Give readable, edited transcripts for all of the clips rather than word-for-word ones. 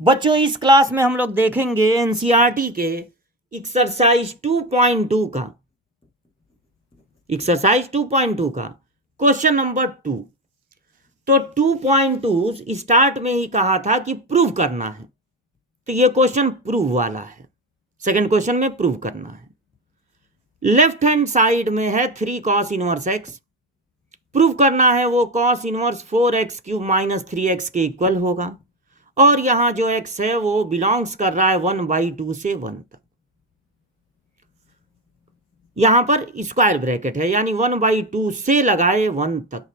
बच्चों इस क्लास में हम लोग देखेंगे एनसीईआरटी के एक्सरसाइज 2.2 का क्वेश्चन नंबर 2। तो 2.2 स्टार्ट में ही कहा था कि प्रूव करना है, तो ये क्वेश्चन प्रूव वाला है। सेकंड क्वेश्चन में प्रूव करना है। लेफ्ट हैंड साइड में है 3 cos इनवर्स x। प्रूव करना है वो cos inverse 4x³ minus 3x के इक्वल होगा, और यहां जो x है वो बिलोंग्स कर रहा है 1/2 से 1 तक। यहां पर स्क्वायर ब्रैकेट है, यानी 1/2 से लगाए 1 तक।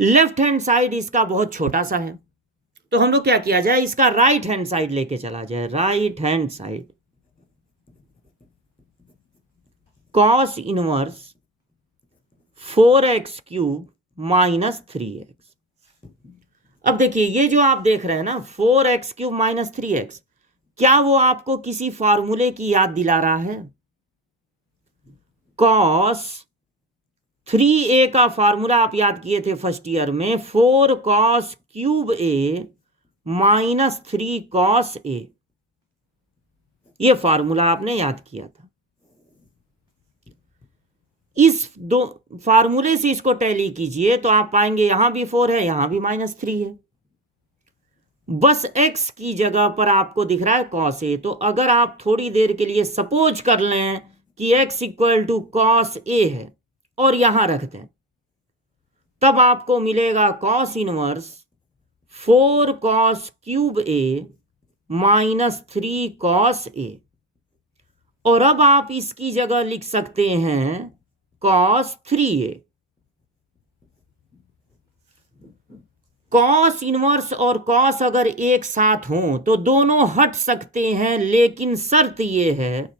लेफ्ट हैंड साइड इसका बहुत छोटा सा है, तो हम लोग क्या किया जाए, इसका राइट हैंड साइड लेके चला जाए। Right hand side cos inverse 4x³ minus 3x। अब देखिए ये जो आप देख रहे हैं ना 4x³ माइनस 3x, क्या वो आपको किसी फॉर्मूले की याद दिला रहा है? cos 3a का फार्मूला आप याद किए थे फर्स्ट ईयर में, 4cos³ माइनस 3cos, ये फार्मूला आपने याद किया था। इस दो फार्मूले से इसको टैली कीजिए तो आप पाएंगे यहां भी 4 है, यहां भी -3 है। बस x की जगह पर आपको दिख रहा है cos a। तो अगर आप थोड़ी देर के लिए सपोज कर लें कि x equal to cos a है और यहां रख दें, तब आपको मिलेगा cos inverse 4cos³ minus 3cos a। और अब आप इसकी जगह लिख सकते हैं cos 3a। कॉस इनवर्स और कॉस अगर एक साथ हों तो दोनों हट सकते हैं, लेकिन शर्त यह है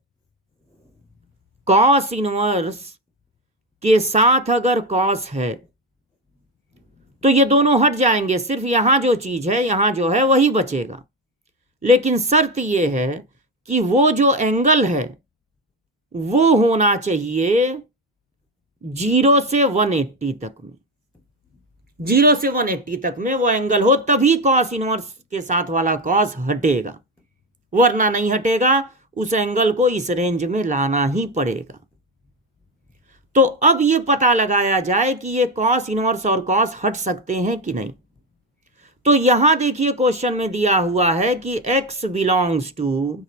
कॉस इनवर्स के साथ अगर कॉस है तो ये दोनों हट जाएंगे, सिर्फ यहां जो चीज है यहां जो है वही बचेगा। लेकिन शर्त यह है कि वो जो एंगल है वो होना चाहिए 0 से 180 तक में। 0 से 180 तक में वो एंगल हो, तभी कॉस इनवर्स के साथ वाला कॉस हटेगा, वरना नहीं हटेगा। उस एंगल को इस रेंज में लाना ही पड़ेगा। तो अब ये पता लगाया जाए कि ये कॉस इनवर्स और कॉस हट सकते हैं कि नहीं। तो यहां देखिए क्वेश्चन में दिया हुआ है कि x belongs to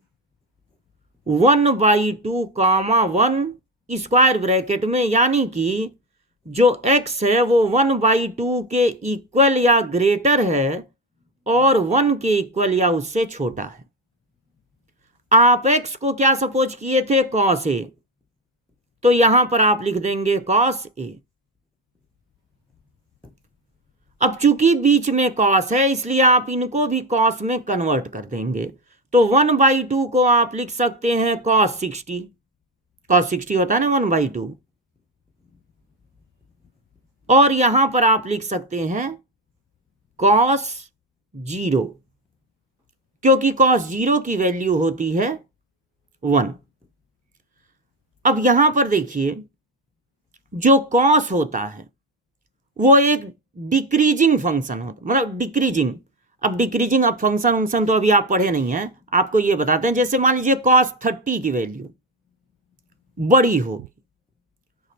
1/2 comma 1 square bracket में, यानी कि जो x है वो 1/2 के इक्वल या ग्रेटर है और 1 के इक्वल या उससे छोटा है। आप x को क्या सपोज किए थे, cos a, तो यहां पर आप लिख देंगे cos a। अब चूंकि बीच में cos है इसलिए आप इनको भी cos में कन्वर्ट कर देंगे। तो 1/2 को आप लिख सकते हैं cos 60। cos 60 होता है ना 1/2। और यहां पर आप लिख सकते हैं cos 0, क्योंकि cos 0 की वैल्यू होती है 1। अब यहां पर देखिए जो cos होता है वो एक डिक्रीजिंग फंक्शन होता, मतलब डिक्रीजिंग। अब फंक्शन तो अभी आप पढ़े नहीं है, आपको ये बताते हैं। जैसे मान लीजिए cos 30 की वैल्यू बड़ी होगी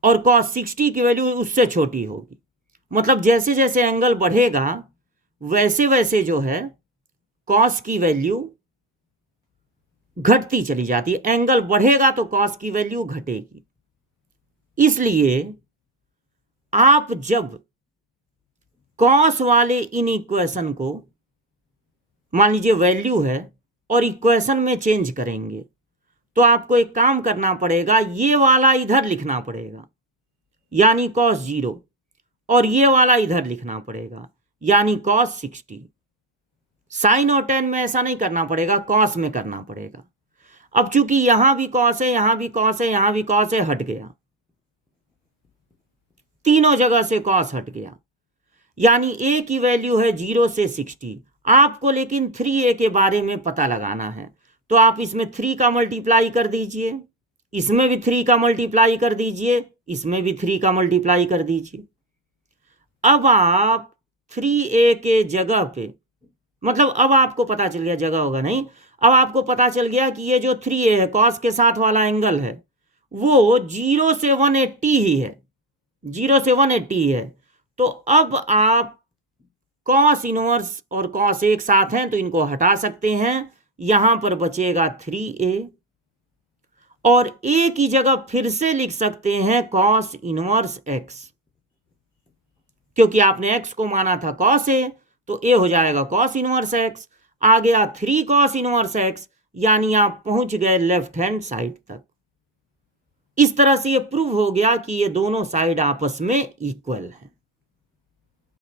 और cos 60 की वैल्यू उससे छोटी होगी, मतलब जैसे जैसे एंगल बढ़ेगा वैसे वैसे जो है cos की वैल्यू घटती चली जाती है। एंगल बढ़ेगा तो cos की वैल्यू घटेगी। इसलिए आप जब cos वाले इन इक्वेशन को, मान लीजिए वैल्यू है और इक्वेशन में चेंज करेंगे, तो आपको एक काम करना पड़ेगा, ये वाला इधर लिखना पड़ेगा यानी cos 0, और ये वाला इधर लिखना पड़ेगा यानी cos 60। साइन और टेन में ऐसा नहीं करना पड़ेगा, cos में करना पड़ेगा। अब चूंकि यहां भी cos है, यहां भी cos है, यहां भी cos है, हट गया, तीनों जगह से cos हट गया, यानी a की वैल्यू है 0 से 60। आपको लेकिन 3a के बारे में पता लगाना है, तो आप इसमें 3 का मल्टीप्लाई कर दीजिए, इसमें भी 3 का मल्टीप्लाई कर दीजिए, इसमें भी 3 का मल्टीप्लाई कर दीजिए। अब आप 3a के जगह पे मतलब अब आपको पता चल गया, जगह होगा नहीं, अब आपको पता चल गया कि ये जो 3a है कॉस के साथ वाला एंगल है वो 0 से 180 ही है, 0 से 180 ही है। तो अब आप कॉस इनवर्स और कॉस एक साथ हैं तो इनको हटा सकते हैं, यहां पर बचेगा 3a और a की जगह फिर से लिख सकते हैं कॉस इनवर्स x, क्योंकि आपने x को माना था कॉस a तो a हो जाएगा कॉस इनवर्स x, आ गया 3 कॉस इनवर्स x, यानी आप पहुंच गए लेफ्ट हैंड साइड तक। इस तरह से ये प्रूव हो गया कि ये दोनों साइड आपस में इक्वल हैं।